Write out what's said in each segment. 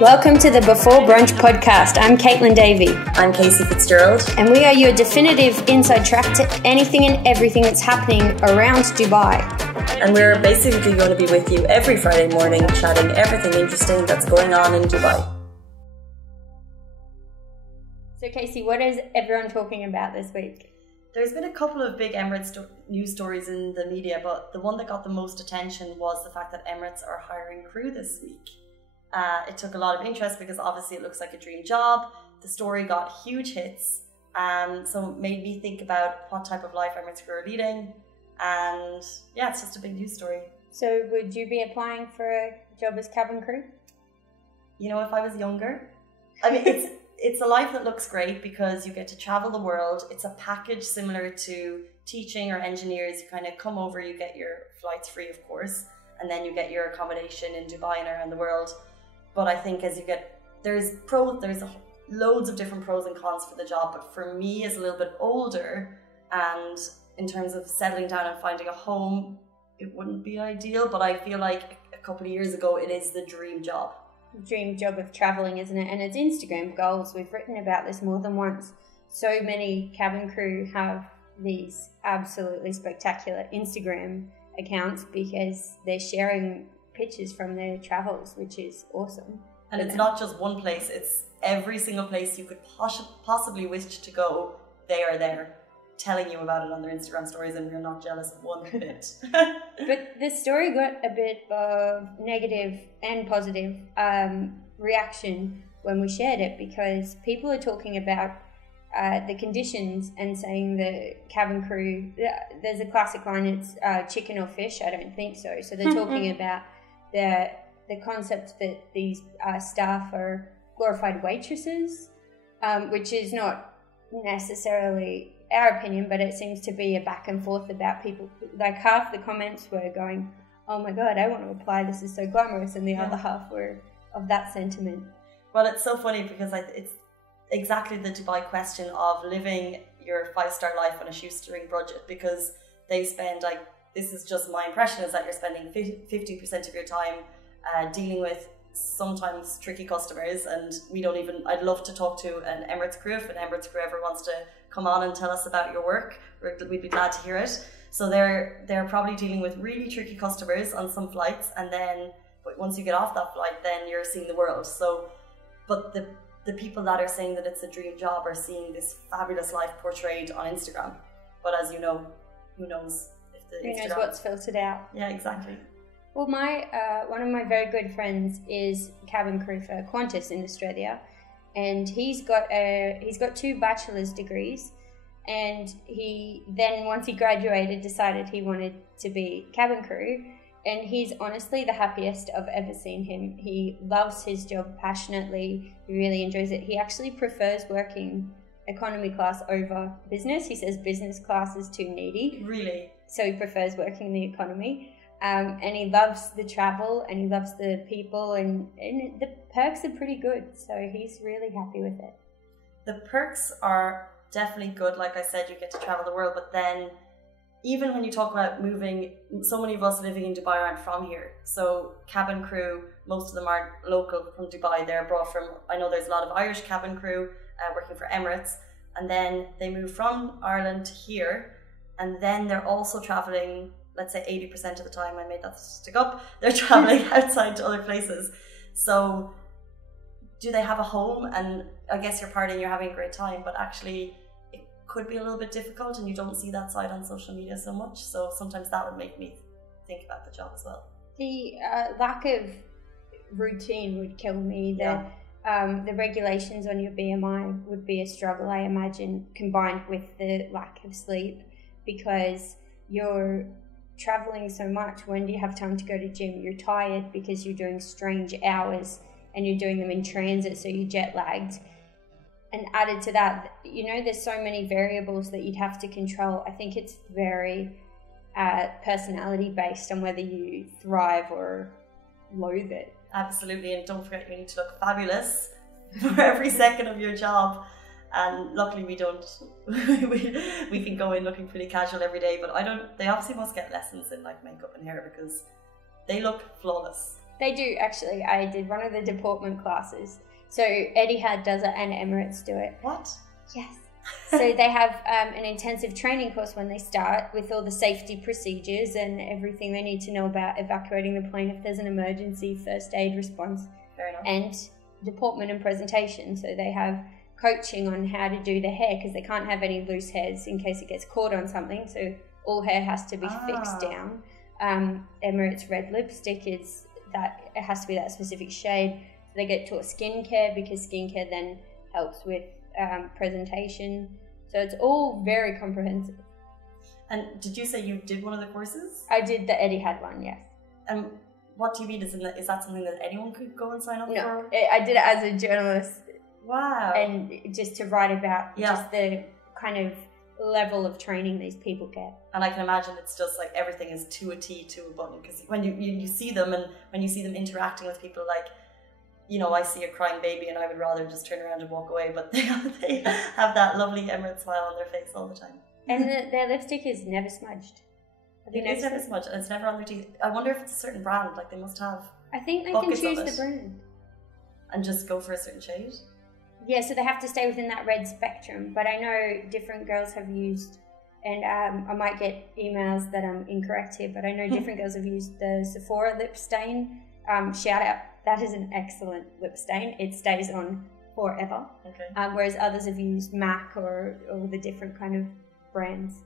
Welcome to the Before Brunch podcast. I'm Caitlin Davey. I'm Casey Fitzgerald. And we are your definitive inside track to anything and everything that's happening around Dubai. And we're basically going to be with you every Friday morning chatting everything interesting that's going on in Dubai. So Casey, what is everyone talking about this week? There's been a couple of big Emirates news stories in the media, but the one that got the most attention was the fact that Emirates are hiring crew this week. It took a lot of interest because obviously it looks like a dream job. The story got huge hits, so it made me think about what type of life Emirates crew are leading. And yeah, it's just a big news story. So would you be applying for a job as cabin crew? You know, if I was younger, I mean, it's a life that looks great because you get to travel the world. It's a package similar to teaching or engineers. You kind of come over, you get your flights free, of course, and then you get your accommodation in Dubai and around the world. But I think as you get, there's loads of different pros and cons for the job. But for me, as a little bit older, and in terms of settling down and finding a home, it wouldn't be ideal. But I feel like a couple of years ago, it is the dream job. Dream job of traveling, isn't it? And it's Instagram goals. We've written about this more than once. So many cabin crew have these absolutely spectacular Instagram accounts because they're sharing pictures from their travels, which is awesome. And it's not just one place, it's every single place you could possibly wish to go. They are there telling you about it on their Instagram stories, and we're not jealous one bit. But the story got a bit of negative and positive reaction when we shared it, because people are talking about the conditions and saying the cabin crew, there's a classic line, it's chicken or fish. I don't think so. So they're talking about the concept that these staff are glorified waitresses, which is not necessarily our opinion, but it seems to be a back and forth about people. Like half the comments were going, oh my God, I want to apply, this is so glamorous, and the other half were of that sentiment. Well, it's so funny because it's exactly the Dubai question of living your 5-star life on a shoestring budget, because they spend, like, this is just my impression, is that you're spending 50% of your time dealing with sometimes tricky customers, and I'd love to talk to an Emirates crew. If an Emirates crew ever wants to come on and tell us about your work, we'd be glad to hear it. So they're probably dealing with really tricky customers on some flights, and then but once you get off that flight, then you're seeing the world. So, but the people that are saying that it's a dream job are seeing this fabulous life portrayed on Instagram. But as you know, who knows? Who knows what's filtered out? Yeah, exactly. Well, one of my very good friends is cabin crew for Qantas in Australia, and he's got 2 bachelor's degrees, and he then, once he graduated, decided he wanted to be cabin crew, and he's honestly the happiest I've ever seen him. He loves his job passionately. He really enjoys it. He actually prefers working economy class over business. He says business class is too needy. Really? So he prefers working in the economy. And he loves the travel, and he loves the people, and the perks are pretty good. So he's really happy with it. The perks are definitely good. Like I said, you get to travel the world, but then even when you talk about moving, so many of us living in Dubai aren't from here. So cabin crew, most of them aren't local from Dubai. They're brought from, I know there's a lot of Irish cabin crew working for Emirates, and then they move from Ireland to here, and then they're also traveling, let's say 80% of the time, I made that stick up, they're traveling outside to other places. So do they have a home? And I guess you're partying, you're having a great time, but actually it could be a little bit difficult, and you don't see that side on social media so much. So sometimes that would make me think about the job as well. The lack of routine would kill me. The regulations on your BMI would be a struggle, I imagine, combined with the lack of sleep, because you're traveling so much. When do you have time to go to gym? You're tired because you're doing strange hours and you're doing them in transit, so you're jet lagged. And added to that, there's so many variables that you'd have to control. I think it's very personality based on whether you thrive or loathe it. Absolutely, and don't forget you need to look fabulous for every second of your job. And luckily we don't. we can go in looking pretty casual every day, but they obviously must get lessons in like makeup and hair, because they look flawless. They do, actually. I did one of the deportment classes. So Etihad does it and Emirates do it. What? Yes. So they have an intensive training course when they start with all the safety procedures and everything they need to know about evacuating the plane if there's an emergency, first aid response. Fair enough. And deportment and presentation. So they have coaching on how to do the hair because they can't have any loose hairs in case it gets caught on something. So all hair has to be fixed down. Emirates red lipstick is that it has to be that specific shade. They get taught skincare because skincare then helps with presentation. So it's all very comprehensive. And did you say you did one of the courses? I did the Etihad one, yes. And what do you mean? Is that something that anyone could go and sign up for? No, I did it as a journalist. Wow. And just to write about just the kind of level of training these people get. And I can imagine it's just like everything is to a T, to a button, because when you see them and when you see them interacting with people, like, you know, I see a crying baby and I would rather just turn around and walk away, but they have that lovely Emirates smile on their face all the time. And their lipstick is never smudged. It's never smudged and it's never on their teeth. I wonder if it's a certain brand, like they must have. I think they can choose the brand. And just go for a certain shade? Yeah, so they have to stay within that red spectrum, but I know different girls have used, and I might get emails that I'm incorrect here, but I know different girls have used the Sephora lip stain. Shout out, that is an excellent lip stain. It stays on forever. Okay. Whereas others have used MAC or all the different kind of brands.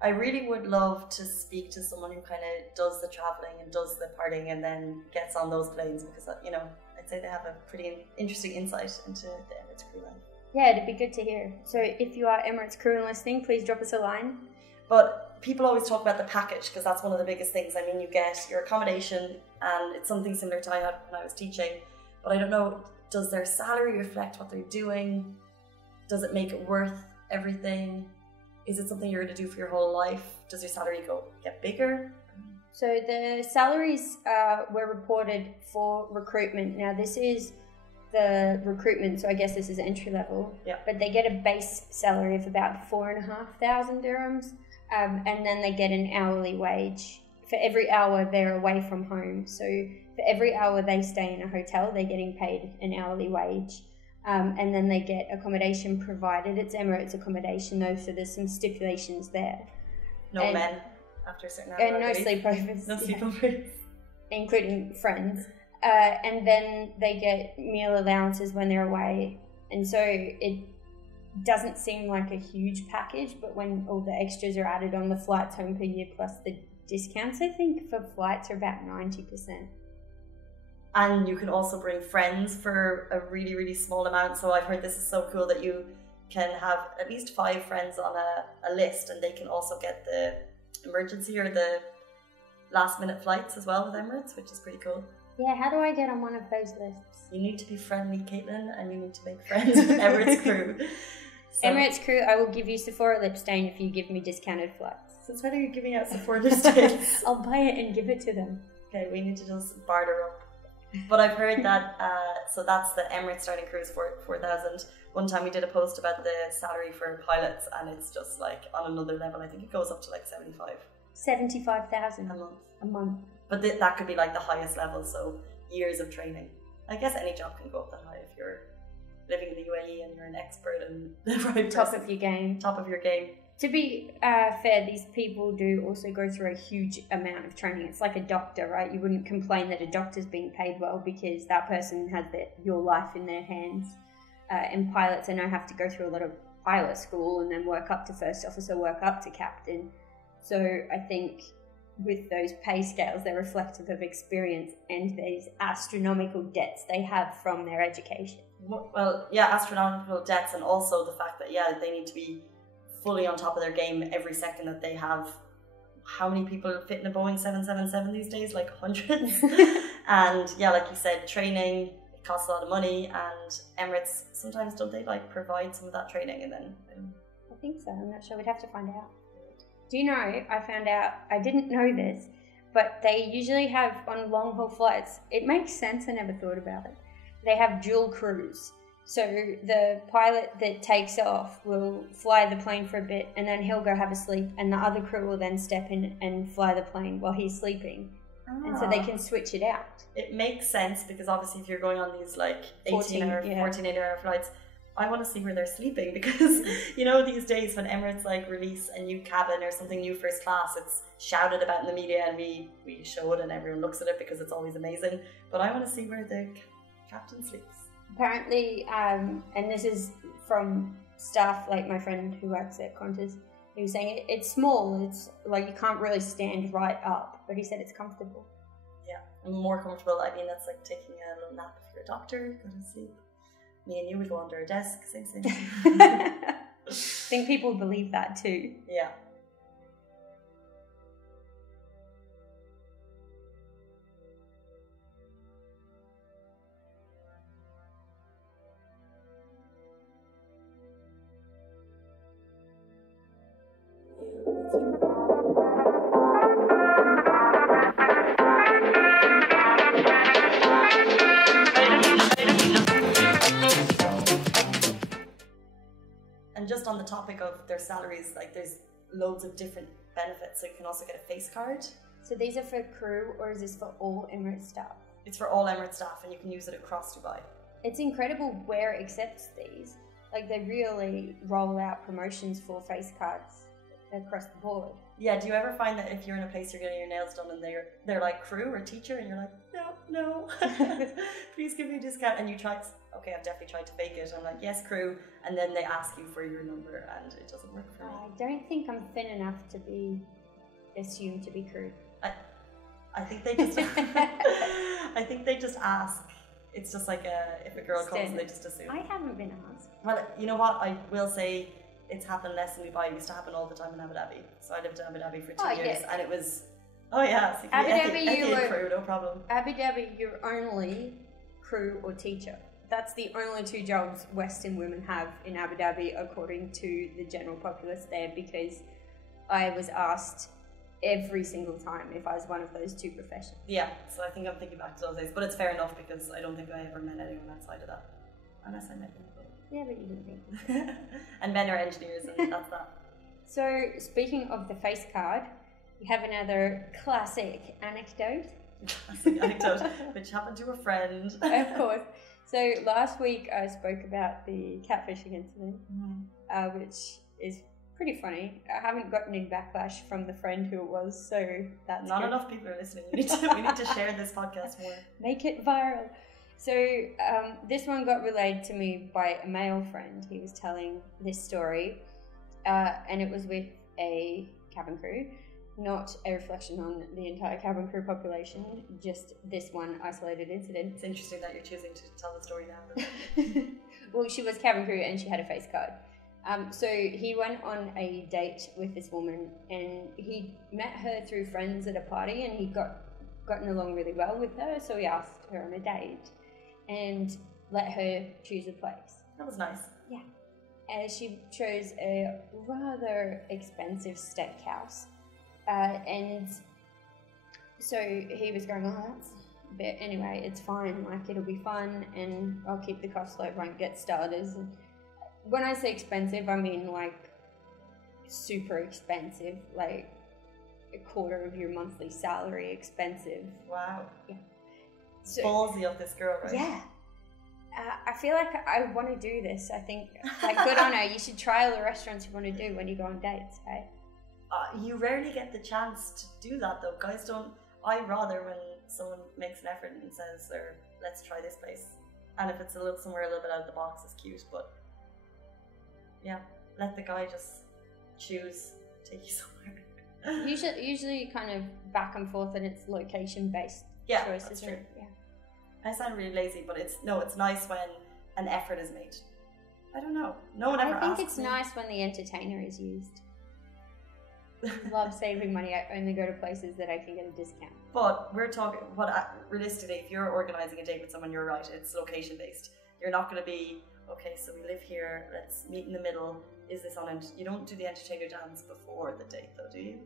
I really would love to speak to someone who kind of does the traveling and does the partying and then gets on those planes, because, you know, I'd say they have a pretty interesting insight into the Emirates crew life. Yeah, it'd be good to hear. So if you are Emirates crew and listening, please drop us a line. But people always talk about the package because that's one of the biggest things. I mean, you get your accommodation, and it's something similar to I had when I was teaching. But I don't know, does their salary reflect what they're doing? Does it make it worth everything? Is it something you're going to do for your whole life? Does your salary get bigger? So the salaries were reported for recruitment. Now this is the recruitment, so I guess this is entry level. Yeah. But they get a base salary of about 4,500 dirhams, and then they get an hourly wage for every hour they're away from home. So for every hour they stay in a hotel, they're getting paid an hourly wage. And then they get accommodation provided. It's Emirates accommodation though, so there's some stipulations there. No men after a certain hour. And no sleepovers. No sleepovers. Including friends. And then they get meal allowances when they're away. And so it doesn't seem like a huge package, but when all the extras are added on the flights home per year plus the discounts, I think for flights are about 90%. And you can also bring friends for a really, really small amount. So I've heard this is so cool that you can have at least 5 friends on a list, and they can also get the emergency or the last minute flights as well with Emirates, which is pretty cool. Yeah, how do I get on one of those lists? You need to be friendly, Caitlin, and you need to make friends with Emirates crew. So, Emirates crew, I will give you Sephora lip stain if you give me discounted flights. Since when are you giving out Sephora lip stains? I'll buy it and give it to them. Okay, we need to just barter up. But I've heard that, so that's the Emirates starting crew is 4,000. One time we did a post about the salary for pilots, and it's just like on another level. I think it goes up to like 75,000 a month. But that could be like the highest level, so years of training. I guess any job can go up that high if you're living in the UAE and you're an expert and the right Top person. of your game. Top of your game. To be fair, these people do also go through a huge amount of training. It's like a doctor, right? You wouldn't complain that a doctor's being paid well because that person has your life in their hands. And pilots, I know, have to go through a lot of pilot school and then work up to first officer, work up to captain. So I think with those pay scales, they're reflective of experience and these astronomical debts they have from their education. Well, yeah, astronomical debts, and also the fact that, they need to be fully on top of their game every second that they have. How many people fit in a Boeing 777 these days? Like hundreds. And like you said, training, it costs a lot of money, and Emirates, sometimes don't they provide some of that training, and then... I think so, I'm not sure, we'd have to find out. Do you know, I found out, I didn't know this, but they usually have, on long haul flights, it makes sense, I never thought about it, they have dual crews. So the pilot that takes off will fly the plane for a bit, and then he'll go have a sleep, and the other crew will then step in and fly the plane while he's sleeping. and so they can switch it out. It makes sense because obviously if you're going on these like 14 8-hour flights, I want to see where they're sleeping because you know these days when Emirates like release a new cabin or something new first class, it's shouted about in the media and we show it and everyone looks at it because it's always amazing. But I want to see where the captain sleeps. Apparently, and this is from staff like my friend who works at Qantas, he was saying it's small, it's like you can't really stand right up, but he said it's comfortable. Yeah, and more comfortable. I mean, that's like taking a little nap if you're a doctor, go to sleep. Me and you would go under a desk, same. I think people believe that too. Yeah. And just on the topic of their salaries, like there's loads of different benefits. So you can also get a face card. So these are for crew, or is this for all Emirates staff? It's for all Emirates staff and you can use it across Dubai. It's incredible where it accepts these. Like they really roll out promotions for face cards across the board. Yeah, do you ever find that if you're in a place you're getting your nails done and they're like crew or teacher and you're like, no, please give me a discount, and you try to, okay, I've definitely tried to fake it. I'm like, yes, crew, and then they ask you for your number and it doesn't work for me. I don't think I'm thin enough to be assumed to be crew. I think they just I think they just ask. It's just like if a girl comes, they just assume. I haven't been asked. Well, you know what? I will say it's happened less in Dubai. It used to happen all the time in Abu Dhabi. So I lived in Abu Dhabi for 2 years, and it was, so Abu Dhabi, you were crew, no problem. Abu Dhabi, you're only crew or teacher. That's the only two jobs Western women have in Abu Dhabi, according to the general populace there. Because I was asked every single time if I was one of those two professions. Yeah, so I think I'm thinking back to those days, but it's fair enough because I don't think I ever met anyone outside of that, unless I met you. Yeah, but you didn't think. And men are engineers, and that's that. So, speaking of the face card, we have another classic anecdote. Which happened to a friend. Of course. So, last week I spoke about the catfishing incident, which is pretty funny. I haven't gotten any backlash from the friend who it was, so that's not good. Enough people are listening. We need to share this podcast more. Make it viral. So this one got relayed to me by a male friend. He was telling this story, and it was with a cabin crew, not a reflection on the entire cabin crew population, just this one isolated incident. It's interesting that you're choosing to tell the story now. Well, she was cabin crew and she had a face card. So he went on a date with this woman, and he met her through friends at a party, and he gotten along really well with her, so he asked her on a date and let her choose a place. That was nice. Yeah. She chose a rather expensive steakhouse, and so he was going, oh, that's a bit, anyway, it's fine, like it'll be fun and I'll keep the costs low, won't get starters. And when I say expensive, I mean like super expensive, like a quarter of your monthly salary expensive. Wow. Yeah. So, ballsy of this girl, right? Yeah. I feel like I want to do this. I think, like, good on her. You should try all the restaurants you want to do when you go on dates, hey? You rarely get the chance to do that, though. Guys don't. I rather when someone makes an effort and says, let's try this place. And if it's somewhere a little bit out of the box, it's cute. But yeah, let the guy just choose, take you somewhere. Usually kind of back and forth, and it's location-based choices. That's true. Yeah. I sound really lazy, but it's nice when an effort is made. I don't know. No one ever asks me. I think it's nice when the entertainer is used. Love saving money. I only go to places that I can get a discount. But we're talking, realistically, if you're organising a date with someone, you're right, it's location based. You're not going to be, okay, so we live here, let's meet in the middle. Is this on it? You don't do the entertainer dance before the date, though, do you?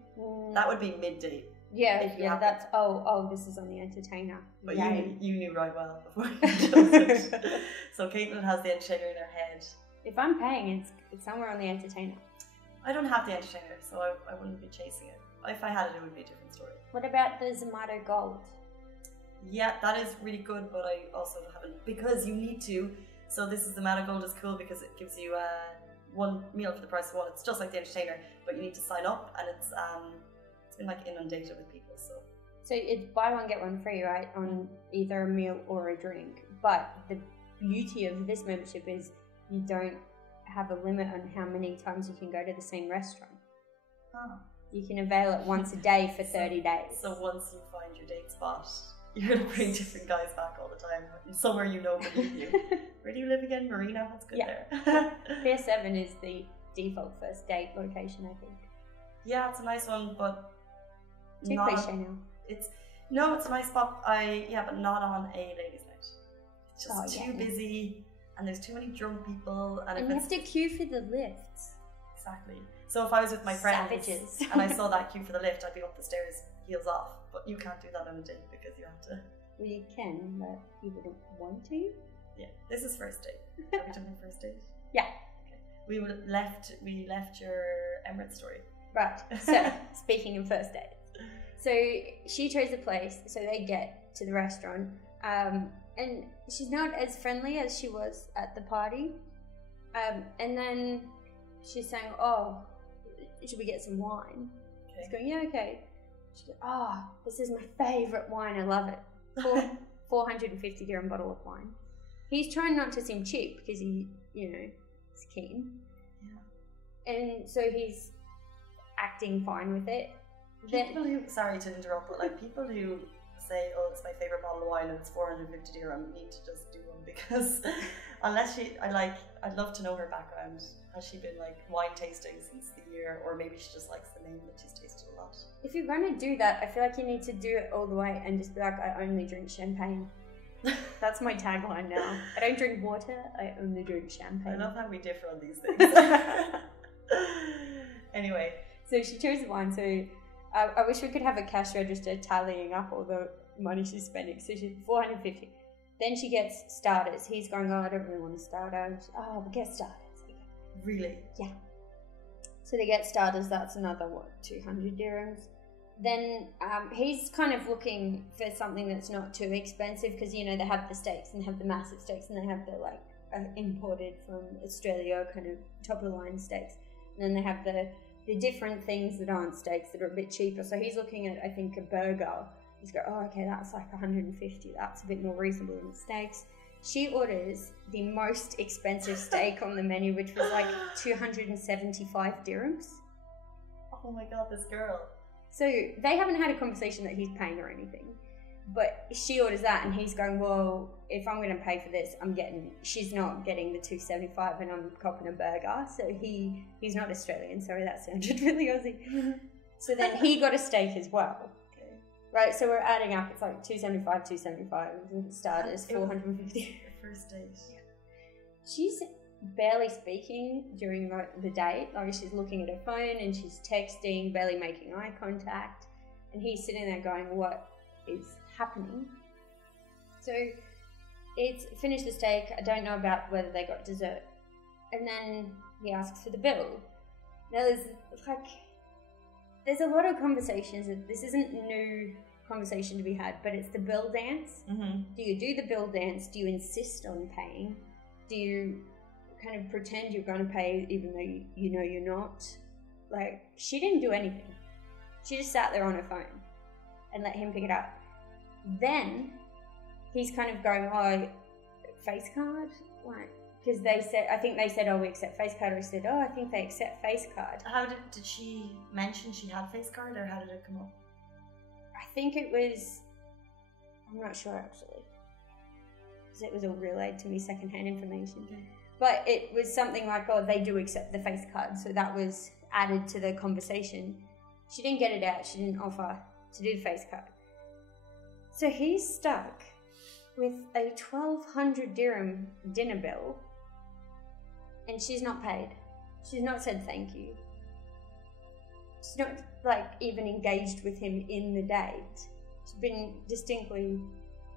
That would be mid-date. Yeah, that's, this is on the entertainer. But you knew right well before you chose it. So Caitlin has the entertainer in her head. If I'm paying, it's somewhere on the entertainer. I don't have the entertainer, so I wouldn't be chasing it. if I had it, it would be a different story. What about the Zomato Gold? Yeah, that is really good, but I also haven't, because you need to. So this is the Zomato Gold is cool because it gives you one meal for the price of one. It's just like the Entertainer, but you need to sign up, and it's been like inundated with people. So it's buy one get one free, right, on either a meal or a drink. But the beauty of this membership is you don't have a limit on how many times you can go to the same restaurant. Oh. You can avail it once a day for 30 days. So once you find your date spot, you're going to bring different guys back all the time. Somewhere you know beneath you. Where do you live again? Marina? That's good there. Pier 7 is the default first date location, I think. Yeah, it's a nice one, but too cliche now. It's a nice spot. But not on a ladies' night. It's just too busy, and there's too many drunk people, and you have to queue for the lifts. Exactly. So if I was with my friends Savages. and I saw that queue for the lift, I'd be up the stairs, heels off. But you can't do that on a date because you have to. Well, you can, but you wouldn't want to. Yeah, this is first date. Have we done the first date? Yeah. Okay. We left your Emirates story. Right. So speaking of first date, so she chose a place. So they get to the restaurant, and she's not as friendly as she was at the party. And then she's saying, "Oh, should we get some wine?" Okay. He's going, "Yeah, okay." She's like, "Oh, this is my favourite wine. I love it." 450 dirham bottle of wine. He's trying not to seem cheap because he, is keen. Yeah. And so he's acting fine with it. People who, sorry to interrupt, but like people who say, "Oh, it's my favourite bottle of wine and it's 450 dirham," need to just do one, because unless I'd love to know her background. Has she been like wine tasting since the year, or maybe she just likes the name that she's tasted a lot? If you're going to do that, I feel like you need to do it all the way and just be like, "I only drink champagne." That's my tagline now. I don't drink water, I only drink champagne. I love how we differ on these things. Anyway. So she chose the wine, so I wish we could have a cash register tallying up all the money she's spending. So she's 450. Then she gets starters. He's going, "Oh, I don't really want a starter." "Oh, we'll get starters." Really? Yeah. So they get starters. That's another 200 dirhams. Then he's kind of looking for something that's not too expensive, because they have the steaks and they have the massive steaks, and they have the imported from Australia kind of top of the line steaks, and then they have the different things that aren't steaks that are a bit cheaper. So he's looking at, I think, a burger. He's going, "Oh, okay, that's like 150. That's a bit more reasonable than steaks." She orders the most expensive steak on the menu, which was like 275 dirhams. Oh my god, this girl. So they haven't had a conversation that he's paying or anything. But she orders that, and he's going, "Well, if I'm going to pay for this, she's not getting the 275, and I'm copping a burger." So he's not Australian. Sorry, that sounded really Aussie. So then he got a steak as well. Right, so we're adding up. It's like 275, and starters 450. First date. Yeah. She's barely speaking during the date. Like, she's looking at her phone and she's texting, barely making eye contact. And he's sitting there going, "What is happening?" So it's finished the steak. I don't know about whether they got dessert. And then he asks for the bill. Now there's a lot of conversations. This isn't new conversation to be had, but it's the bill dance. Mm-hmm. Do you do the bill dance? Do you insist on paying? Do you kind of pretend you're going to pay even though you're not? Like, she didn't do anything. She just sat there on her phone and let him pick it up. Then he's kind of going, "Oh, face card?" Like, because I think they said, "Oh, we accept face card," or he said, "Oh, I think they accept face card." How did she mention she had face card, or how did it come up? I think it was, I'm not sure actually, because it was all relayed to me secondhand information. Okay. But it was something like, "Oh, they do accept the face card," so that was added to the conversation. She didn't get it out. She didn't offer to do the face card. So he's stuck with a 1,200 dirham dinner bill, and she's not paid. She's not said thank you. She's not even engaged with him in the date. She's been distinctly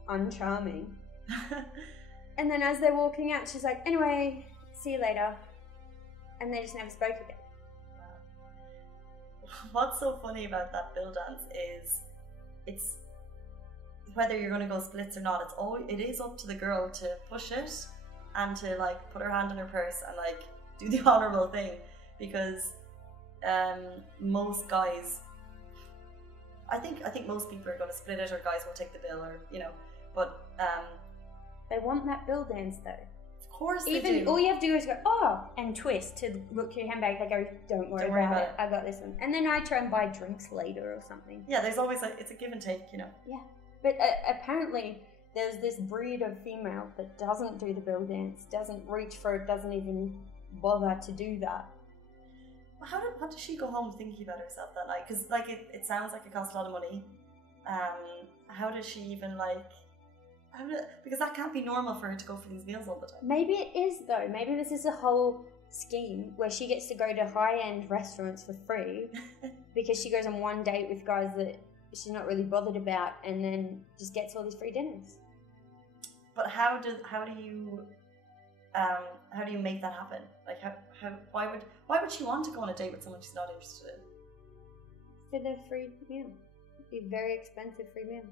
uncharming. And then as they're walking out, she's like, "Anyway, see you later." And they just never spoke again. what's so funny about that bill dance is it's whether you're going to go splits or not, it is up to the girl to push it and to like put her hand in her purse and like do the honorable thing, because most guys, I think most people are going to split it, or guys will take the bill, or but they want that bill dance though. Of course they Even do. all you have to do is go, oh, and twist to look to your handbag. They go, don't worry about it. I got this one. And then I try and buy drinks later or something. Yeah, there's always it's a give and take, Yeah, but apparently there's this breed of female that doesn't do the bill dance, doesn't reach for it, doesn't even bother to do that. How does she go home thinking about herself that night? Because like it sounds like it costs a lot of money. How does she even because that can't be normal for her to go for these meals all the time. Maybe it is though. Maybe this is a whole scheme where she gets to go to high-end restaurants for free because she goes on one date with guys that she's not really bothered about, and then just gets all these free dinners. But how do you make that happen? Like why would she want to go on a date with someone she's not interested in? For the free meal. It'd be a very expensive free meal.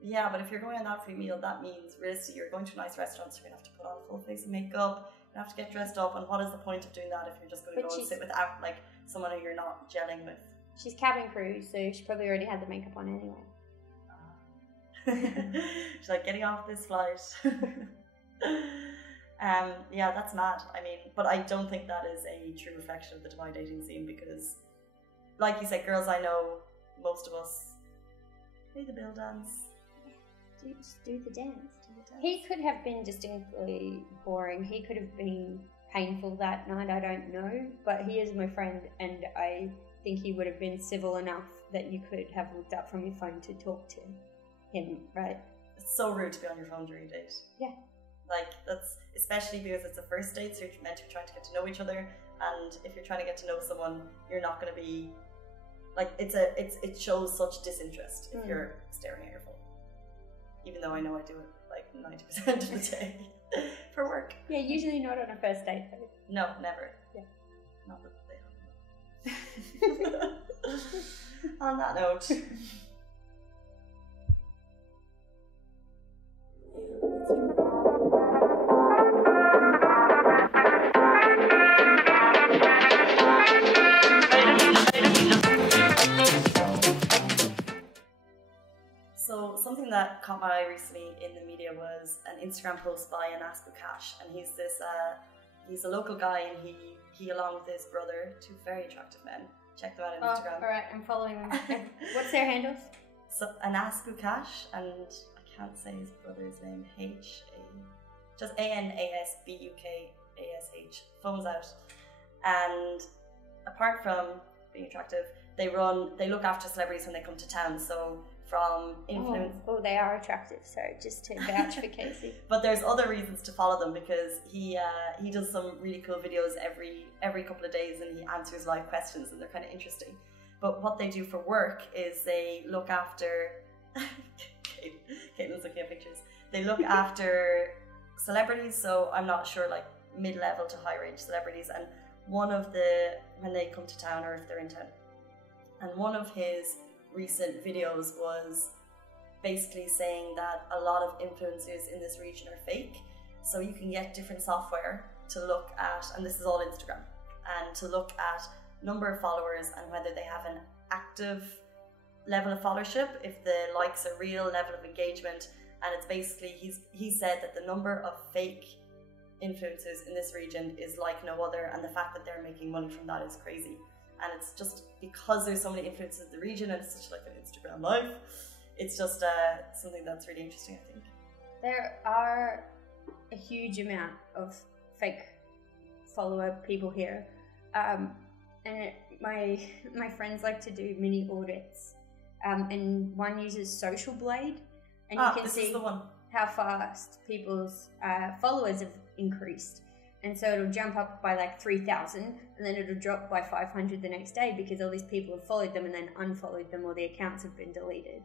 Yeah, but if you're going on that free meal, that means realistically you're going to a nice restaurant, so you're going to have to put on a full face of makeup, you have to get dressed up, and what is the point of doing that if you're just going to go and sit without like someone who you're not gelling with? She's cabin crew, so she probably already had the makeup on anyway. She's like, getting off this flight. Yeah, that's mad. I mean, but I don't think that is a true reflection of the Dubai dating scene, because like you said, girls I know, most of us play the bill dance. Just do the dance. He could have been distinctly boring. He could have been painful that night. I don't know. But he is my friend, and I think he would have been civil enough that you could have looked up from your phone to talk to him, right? It's so rude to be on your phone during a date. Yeah. Like, that's especially because it's a first date, so you're meant to be trying to get to know each other. And if you're trying to get to know someone, you're not going to be like, it shows such disinterest if you're staring at your phone. Even though I know I do it like 90% of the day for work. Yeah, usually not on a first date though. No, never. Yeah. Not that they have. On that note. So something that caught my eye recently in the media was an Instagram post by Anas Bukash, and he's a local guy, and he along with his brother, two very attractive men. Check them out on Instagram. Alright, I'm following them. What's their handles? So Anas Bukash, and I can't say his brother's name, just ANASBUKASH, phones out. And apart from being attractive, they look after celebrities when they come to town, so from influence. Oh, they are attractive, so just to vouch for Casey. But there's other reasons to follow them, because he does some really cool videos every couple of days, and he answers live questions, and they're kind of interesting. But what they do for work is they look after Caitlin's looking at pictures. They look after celebrities, so I'm not sure, like mid-level to high-range celebrities, and when they come to town, or if they're in town, and one of his recent videos was basically saying that a lot of influencers in this region are fake. So you can get different software to look at, and this is all Instagram, and to look at number of followers and whether they have an active level of followership, if the likes are real, level of engagement. And it's basically, he said that the number of fake influencers in this region is like no other, and the fact that they're making money from that is crazy. And it's just because there's so many influencers in the region, and it's such like an Instagram life, it's just something that's really interesting, I think. There are a huge amount of fake follower people here, and my friends like to do mini audits, and one uses Social Blade, and you can see how fast people's followers have increased. And so it'll jump up by like 3,000, and then it'll drop by 500 the next day, because all these people have followed them and then unfollowed them, or the accounts have been deleted.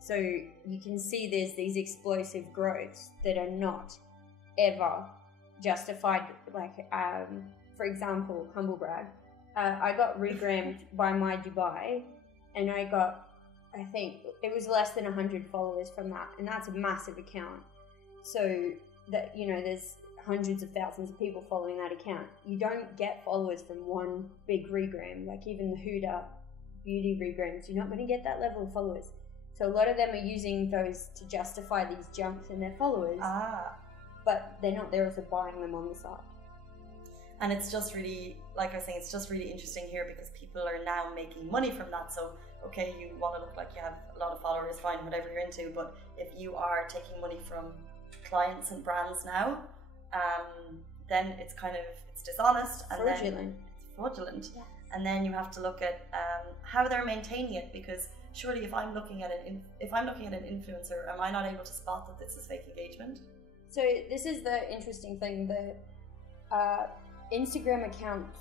So you can see there's these explosive growths that are not ever justified. Like, for example, humble brag, I got regrammed by my Dubai, and I think it was less than 100 followers from that, and that's a massive account. So that, you know, there's hundreds of thousands of people following that account. You don't get followers from one big regram, like even the Huda beauty regrams. You're not going to get that level of followers. So a lot of them are using those to justify these jumps in their followers, but they're not. They're also buying them on the side. And it's just really, like I was saying, it's just really interesting here because people are now making money from that. So, okay, you want to look like you have a lot of followers, fine, whatever you're into. But if you are taking money from clients and brands now, then it's it's dishonest and fraudulent. Then it's fraudulent. Yes. And then you have to look at how they're maintaining it, because surely if I'm looking at an influencer, am I not able to spot that this is fake engagement? So this is the interesting thing. The Instagram accounts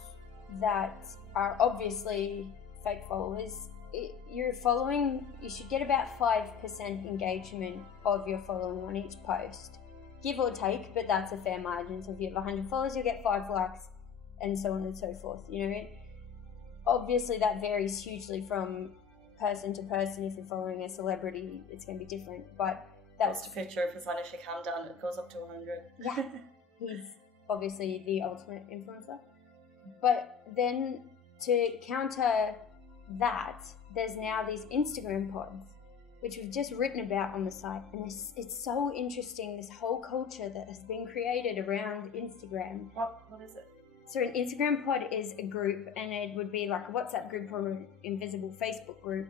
that are obviously fake followers, you should get about 5% engagement of your following on each post, give or take, but that's a fair margin. So if you have 100 followers, you'll get 5 likes, and so on and so forth. You know, obviously that varies hugely from person to person. If you're following a celebrity, it's going to be different, but that's a picture of his shake hand down, it goes up to 100. Yeah, he's obviously the ultimate influencer. But then to counter that, there's now these Instagram pods, which we've just written about on the site, and it's so interesting, this whole culture that has been created around Instagram. What is it? So an Instagram pod is a group, and it would be like a WhatsApp group or an invisible Facebook group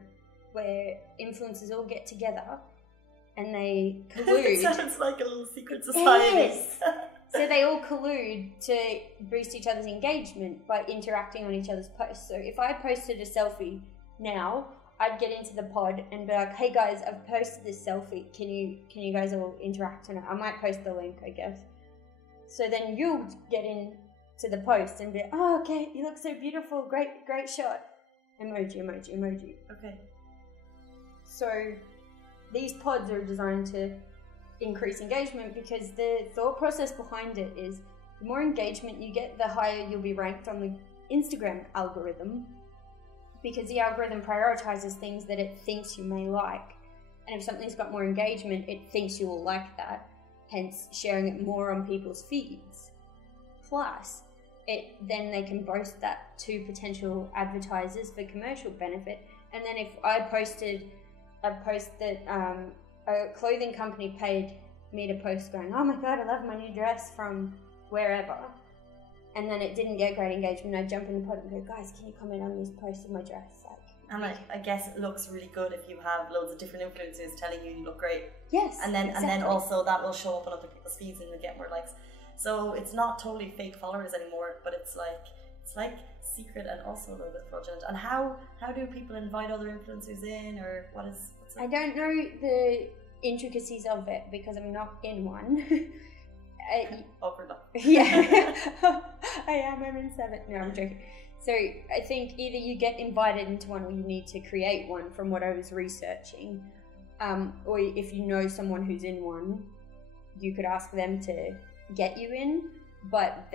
where influencers all get together and they collude. It sounds like a little secret society. Yes. So they all collude to boost each other's engagement by interacting on each other's posts. So if I posted a selfie now, I'd get into the pod and be like, hey guys, I've posted this selfie. Can you guys all interact on it? I might post the link, I guess. So then you'll get in to the post and be, oh, okay, you look so beautiful, great shot. Emoji. Okay. So these pods are designed to increase engagement because the thought process behind it is the more engagement you get, the higher you'll be ranked on the Instagram algorithm, because the algorithm prioritizes things that it thinks you may like. And if something's got more engagement, it thinks you will like that, hence sharing it more on people's feeds. Plus, then they can boast that to potential advertisers for commercial benefit. And then if I posted a post that a clothing company paid me to post going, oh my god, I love my new dress from wherever, and then it didn't get great engagement, I'd jump in the pod and go, guys, can you comment on this post of my dress? And I guess it looks really good if you have loads of different influencers telling you look great. Yes, and then exactly. And then also that will show up on other people's feeds and you'll get more likes. So it's not totally fake followers anymore, but it's like secret and also a little bit fraudulent. And how do people invite other influencers in, or what's it? I don't know the intricacies of it because I'm not in one. Awkward. Yeah, I am. I'm in 7. No, I'm joking. So I think either you get invited into one or you need to create one from what I was researching. Or if you know someone who's in one, you could ask them to get you in, but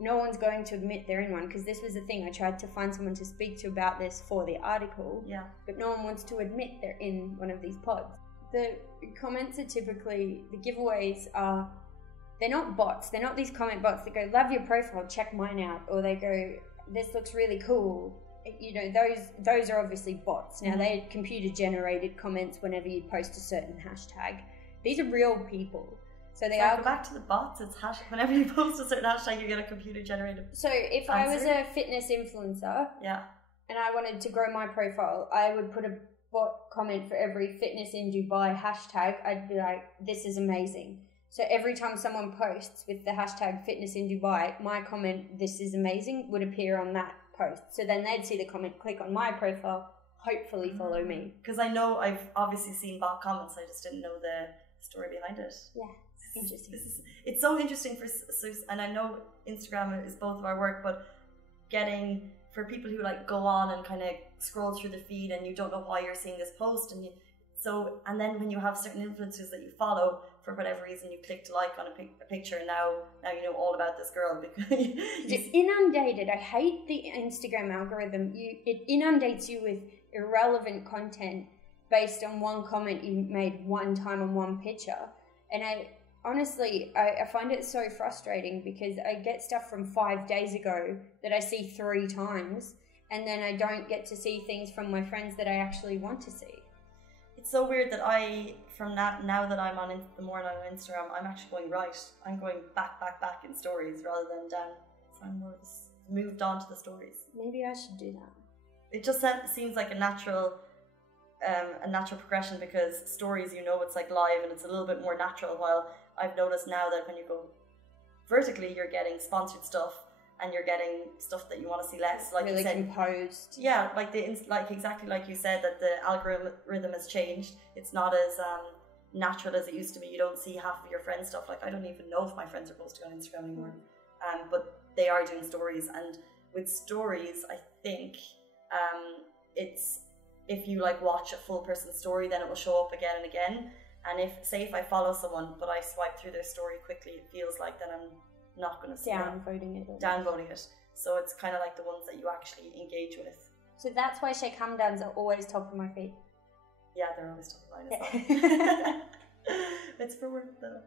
no one's going to admit they're in one, because this was the thing. I tried to find someone to speak to about this for the article, but no one wants to admit they're in one of these pods. The comments are typically, the giveaways are, they're not bots. They're not these comment bots that go, love your profile, check mine out. Or they go, this looks really cool. You know, those are obviously bots. Now, they're computer generated comments whenever you post a certain hashtag. These are real people. So they are. Go back to the bots. It's whenever you post a certain hashtag, you get a computer generated. So if I was a fitness influencer, and I wanted to grow my profile, I would put a bot comment for every fitness in Dubai hashtag. I'd be like, this is amazing. So every time someone posts with the hashtag fitness in Dubai, my comment, this is amazing, would appear on that post. So then they'd see the comment, click on my profile, hopefully follow me. Because I know I've obviously seen bot comments, I just didn't know the story behind it. Yeah, interesting. It's so interesting and I know Instagram is both of our work, but for people who like go on and kind of scroll through the feed and you don't know why you're seeing this post, and then when you have certain influencers that you follow, for whatever reason you clicked like on a picture, and now you know all about this girl because it's inundated. I hate the Instagram algorithm. It inundates you with irrelevant content based on one comment you made one time on one picture, and I find it so frustrating because I get stuff from 5 days ago that I see 3 times, and then I don't get to see things from my friends that I actually want to see. It's so weird that now that I'm on the more I'm on Instagram, I'm actually going right. I'm going back in stories rather than down. So I'm more moved on to the stories. Maybe I should do that. It just seems like a natural progression, because stories, you know, it's like live and it's a little bit more natural, while I've noticed now that when you go vertically, you're getting sponsored stuff and you're getting stuff that you want to see less, like really you said, composed. Yeah, like exactly like you said, that the algorithm has changed. It's not as natural as it used to be. You don't see half of your friends' stuff. Like, I don't even know if my friends are posting on Instagram anymore, but they are doing stories. And with stories, I think it's, if you like watch a full person story, then it will show up again and again. And if I follow someone but I swipe through their story quickly, it feels like then I'm not going to see downvoting it. So it's kind of like the ones that you actually engage with. So that's why Shake Hamdans are always top of my feed. Yeah, they're always top of mine as well. It's for work though.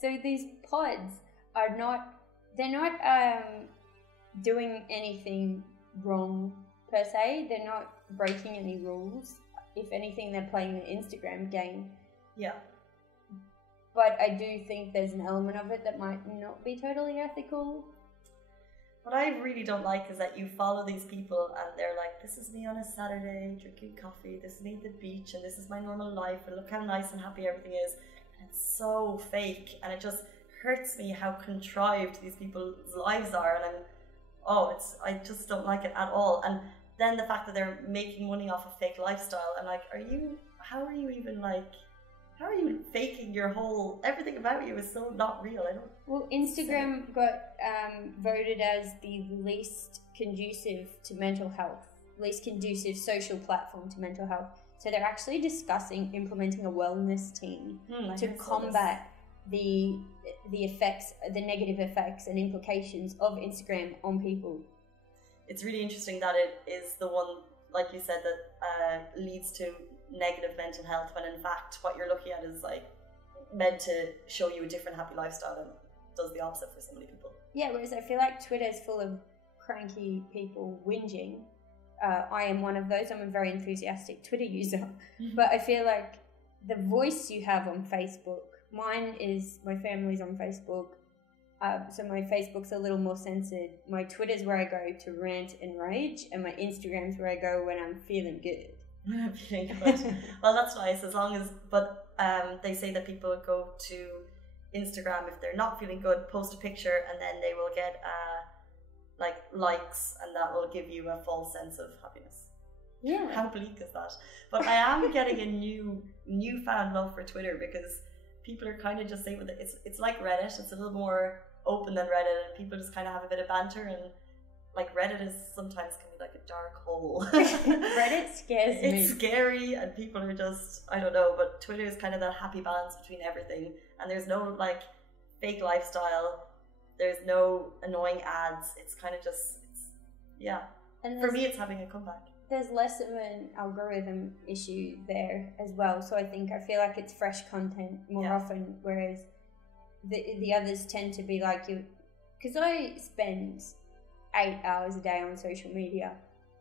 So these pods are not doing anything wrong per se. They're not breaking any rules. If anything, they're playing the Instagram game. Yeah. But I do think there's an element of it that might not be totally ethical. What I really don't like is that you follow these people and they're like, this is me on a Saturday drinking coffee, this is me at the beach, and this is my normal life, and look how nice and happy everything is. And it's so fake, and it just hurts me how contrived these people's lives are. And I just don't like it at all. And then the fact that they're making money off a fake lifestyle, I'm like, how are you faking your whole, everything about you is so not real. Well, Instagram got voted as the least conducive to mental health, least conducive social platform to mental health. So they're actually discussing implementing a wellness team to combat the effects, the negative effects and implications of Instagram on people. It's really interesting that it is the one, like you said, that leads to negative mental health, when in fact what you're looking at is like meant to show you a different happy lifestyle, and does the opposite for so many people. Yeah, whereas I feel like Twitter's full of cranky people whinging. I am one of those. I'm a very enthusiastic Twitter user, but I feel like the voice you have on Facebook, mine is, my family's on Facebook, so my Facebook's a little more censored. My Twitter's where I go to rant and rage, and my Instagram's where I go when I'm feeling good. Well, that's nice, as long as, but they say that people go to Instagram if they're not feeling good, post a picture, and then they will get like likes, and that will give you a false sense of happiness. Yeah, how bleak is that? But I am getting a newfound love for Twitter, because people are kind of just saying with it. It's like Reddit. It's a little more open than Reddit, and people just kind of have a bit of banter. And like, Reddit is sometimes can be like a dark hole. Reddit scares me. It's scary, and people are just, I don't know, but Twitter is kind of that happy balance between everything, and there's no like fake lifestyle, there's no annoying ads. It's kind of just, yeah. And for me, it's having a comeback. There's less of an algorithm issue there as well, so I feel like it's fresh content more often, whereas the others tend to be like, you, because I spend 8 hours a day on social media.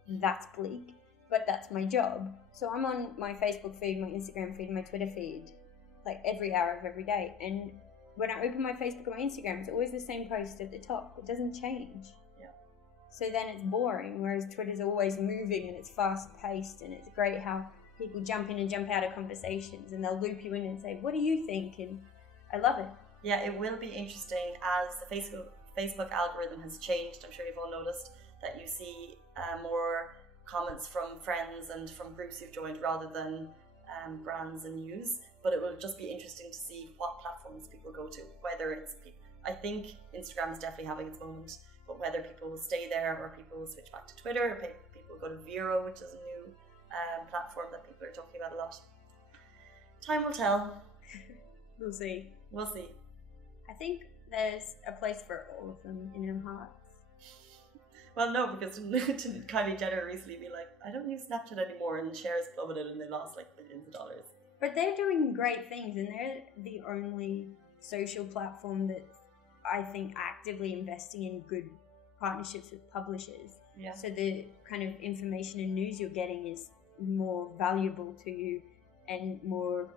That's bleak, but that's my job. So I'm on my Facebook feed, my Instagram feed, my Twitter feed, like every hour of every day. And when I open my Facebook or my Instagram, it's always the same post at the top. It doesn't change. Yeah. So then it's boring, whereas Twitter's always moving and it's fast paced, and it's great how people jump in and jump out of conversations, and they'll loop you in and say, what do you think? And I love it. Yeah, it will be interesting as the Facebook algorithm has changed. I'm sure you've all noticed that you see more comments from friends and from groups you've joined rather than brands and news. But it will just be interesting to see what platforms people go to, whether it's I think Instagram is definitely having its moment, but whether people will stay there or people will switch back to Twitter, or people go to Vero, which is a new platform that people are talking about a lot. Time will tell. We'll see. We'll see. I think there's a place for all of them in our hearts. Well, no, because didn't Kylie Jenner recently be like, I don't use Snapchat anymore, and shares plummeted and they lost like billions of dollars. But they're doing great things, and they're the only social platform that I think actively investing in good partnerships with publishers. Yeah. So the kind of information and news you're getting is more valuable to you and more,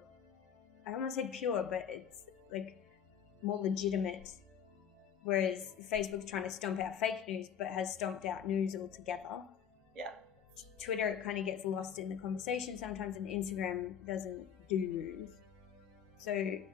I don't want to say pure, but it's like more legitimate. Whereas Facebook's trying to stomp out fake news, but has stomped out news altogether. Yeah. Twitter, it kind of gets lost in the conversation sometimes, and Instagram doesn't do news. So I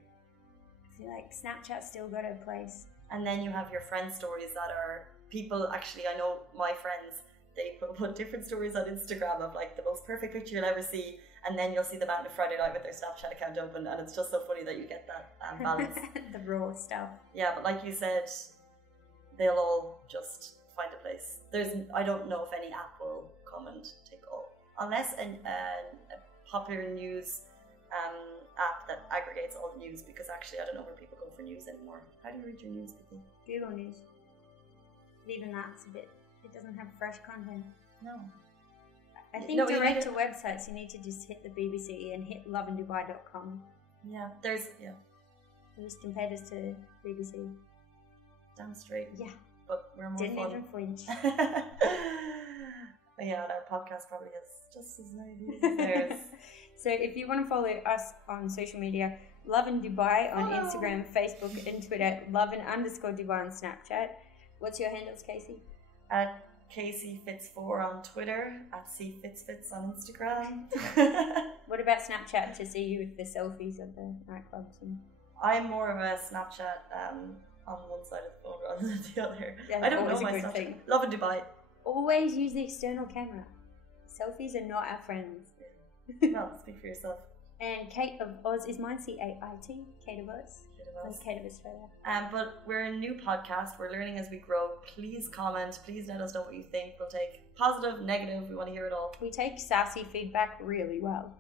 feel like Snapchat's still got a place. And then you have your friend stories that are people, actually, I know my friends, they put different stories on Instagram of like the most perfect picture you'll ever see, and then you'll see them out on a Friday night with their Snapchat account open, and it's just so funny that you get that balance. The raw stuff. Yeah, but like you said, they'll all just find a place. I don't know if any app will come and take all, unless a popular news app that aggregates all the news, because actually I don't know where people go for news anymore. How do you read your news, people? Google News. But even that's a bit, it doesn't have fresh content. No. I think direct to websites, you need to just hit the BBC and hit lovindubai.com. Yeah, At least compared us to BBC. Damn straight. Yeah. But we're more Didn't fun. even flinch. Yeah, and our podcast probably has just as many views as theirs. So if you want to follow us on social media, Lovin Dubai on Instagram, Facebook and Twitter, Lovin_Dubai on Snapchat. What's your handles, Casey? At CaseyFits4 on Twitter, at CFitsFits on Instagram. What about Snapchat to see you with the selfies of the nightclubs? I'm more of a Snapchat on one side of the phone rather than the other. Yeah, I don't know always a my good Snapchat. thing. Lovin Dubai. Always use the external camera. Selfies are not our friends. Well, speak for yourself. And Kate of Oz is mine, C-A-I-T, Kate of Oz. Kate of Australia. But we're a new podcast. We're learning as we grow. Please comment. Please let us know what you think. We'll take positive, negative. We want to hear it all. We take sassy feedback really well.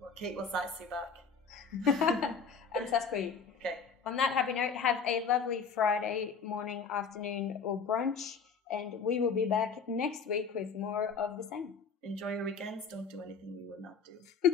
Well, Kate will sass you back. I'm Sass Queen. Okay. On that happy note, have a lovely Friday morning, afternoon, or brunch. And we will be back next week with more of the same. Enjoy your weekends. Don't do anything we would not do.